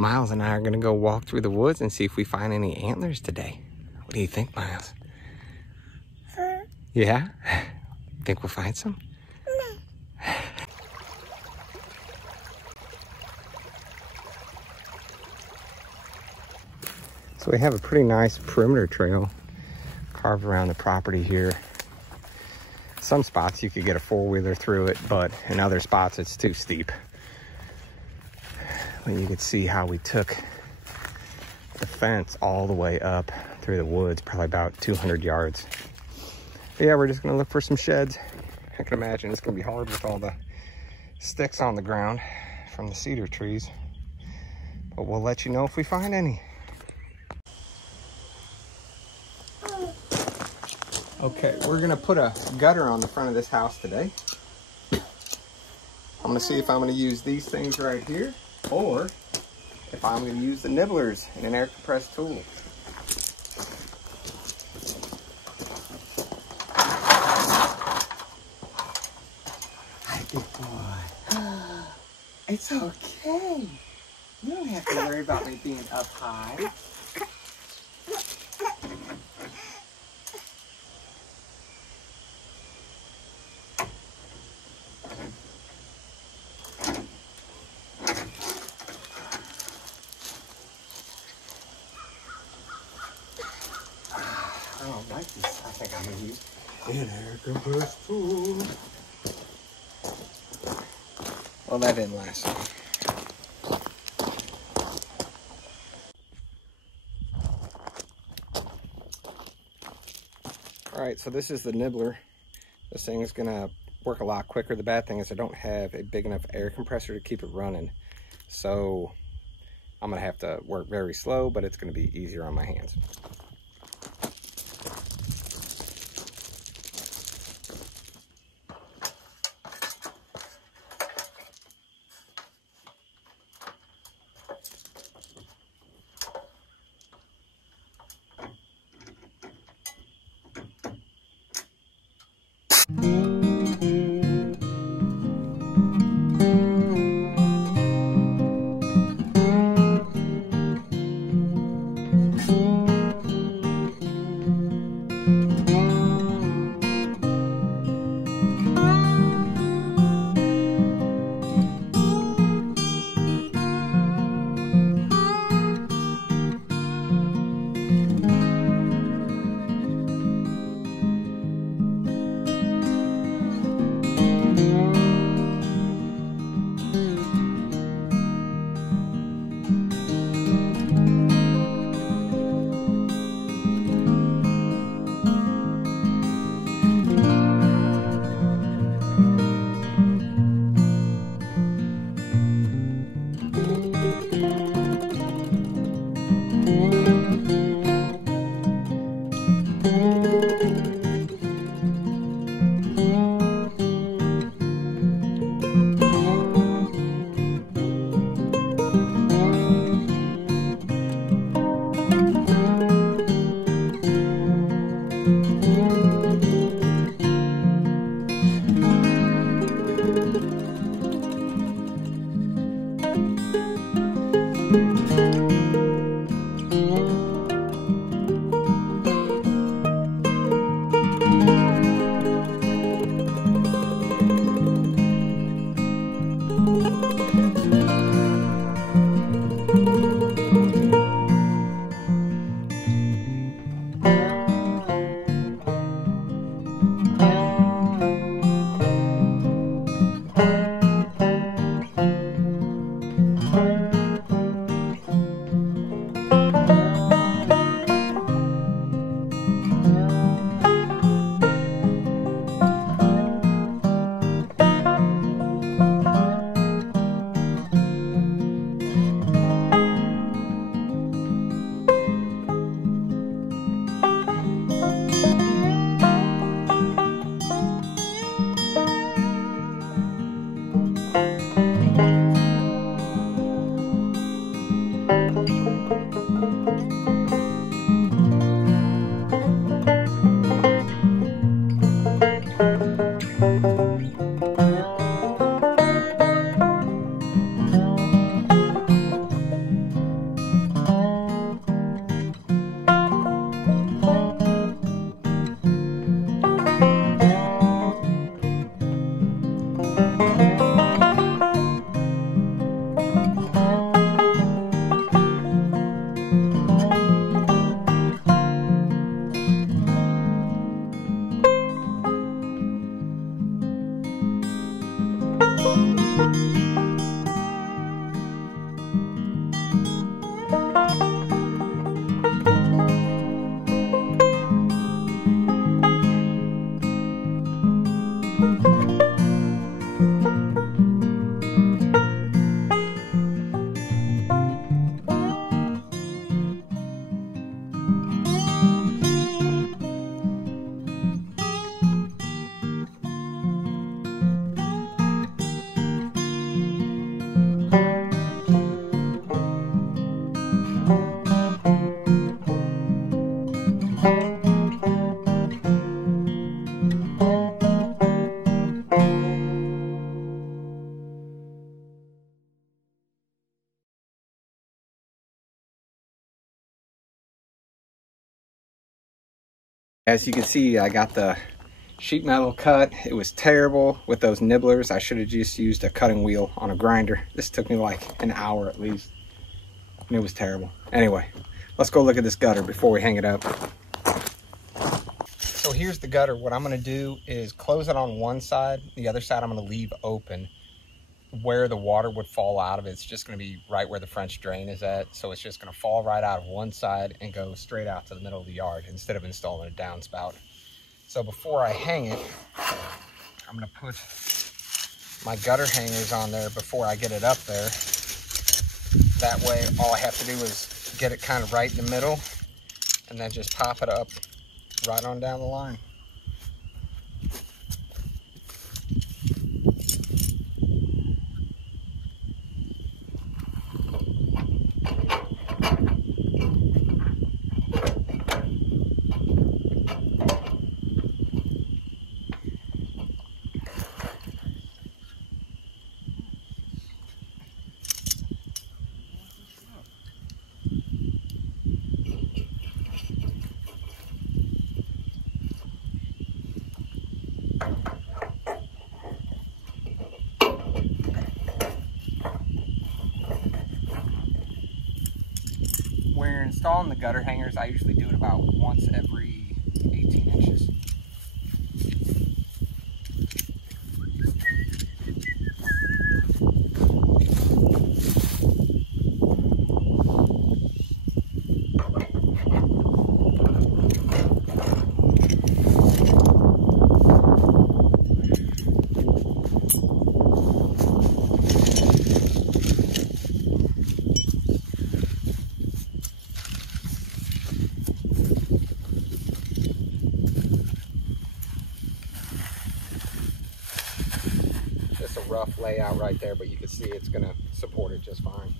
Miles and I are gonna go walk through the woods and see if we find any antlers today. What do you think, Miles? Yeah? Think we'll find some? So we have a pretty nice perimeter trail carved around the property here. Some spots you could get a four-wheeler through it, but in other spots it's too steep. But you can see how we took the fence all the way up through the woods, probably about 200 yards. But yeah, we're just gonna look for some sheds. I can imagine it's gonna be hard with all the sticks on the ground from the cedar trees, but we'll let you know if we find any. Okay, we're gonna put a gutter on the front of this house today. I'm gonna see if I'm gonna use these things right here, or if I'm gonna use the nibblers in an air compressed tool. Hi, good boy. It's okay. You don't have to worry about me being up high. I don't like this. I think I'm gonna use an air compressed tool. Well, that didn't last long. All right, so this is the nibbler. This thing is gonna work a lot quicker. The bad thing is I don't have a big enough air compressor to keep it running. So I'm gonna have to work very slow, but it's gonna be easier on my hands. As you can see, I got the sheet metal cut. It was terrible with those nibblers. I should have just used a cutting wheel on a grinder. This took me like an hour at least, and it was terrible. Anyway, let's go look at this gutter before we hang it up. So here's the gutter. What I'm gonna do is close it on one side. The other side I'm gonna leave open. Where the water would fall out of it's just gonna be right where the French drain is at. So it's just gonna fall right out of one side and go straight out to the middle of the yard instead of installing a downspout. So before I hang it, I'm gonna put my gutter hangers on there before I get it up there. That way, all I have to do is get it kind of right in the middle and then just pop it up right on down the line. When installing the gutter hangers, I usually do it about once every 18 inches. It's a rough layout right there, but you can see it's going to support it just fine.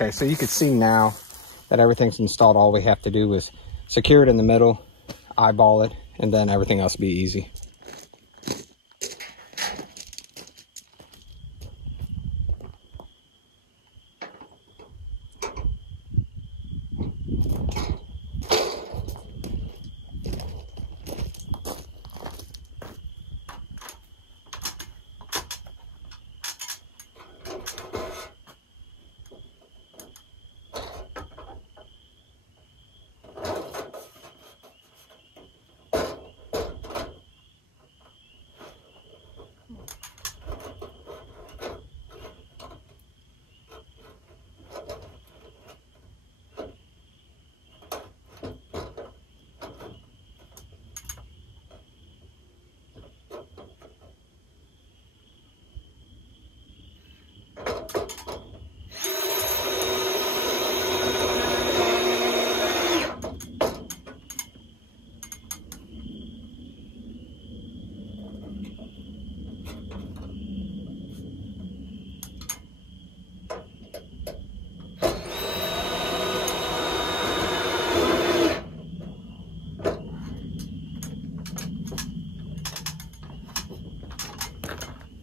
Okay, so you can see now that everything's installed. All we have to do is secure it in the middle, eyeball it, and then everything else will be easy.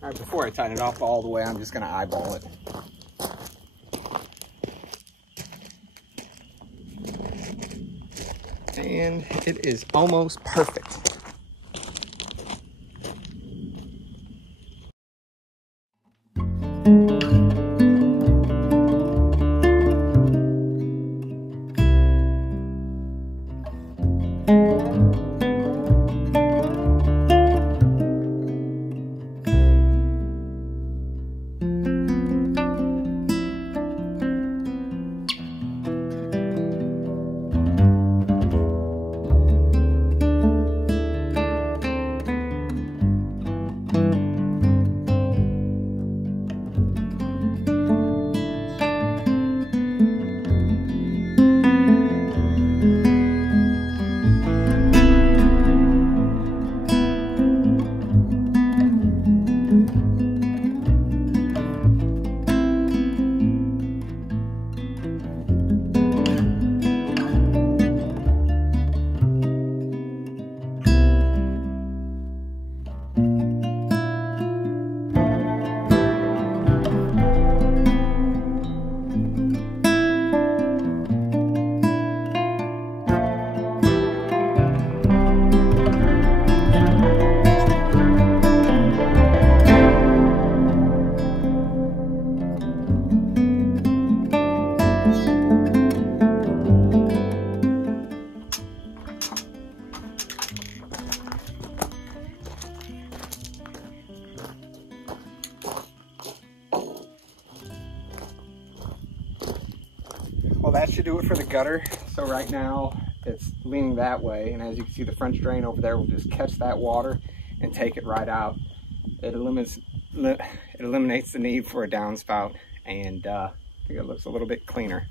All right, before I tighten it off all the way, I'm just gonna eyeball it. And it is almost perfect. that should do it for the gutter. So right now it's leaning that way, and as you can see, the French drain over there will just catch that water and take it right out. It eliminates the need for a downspout, and I think it looks a little bit cleaner.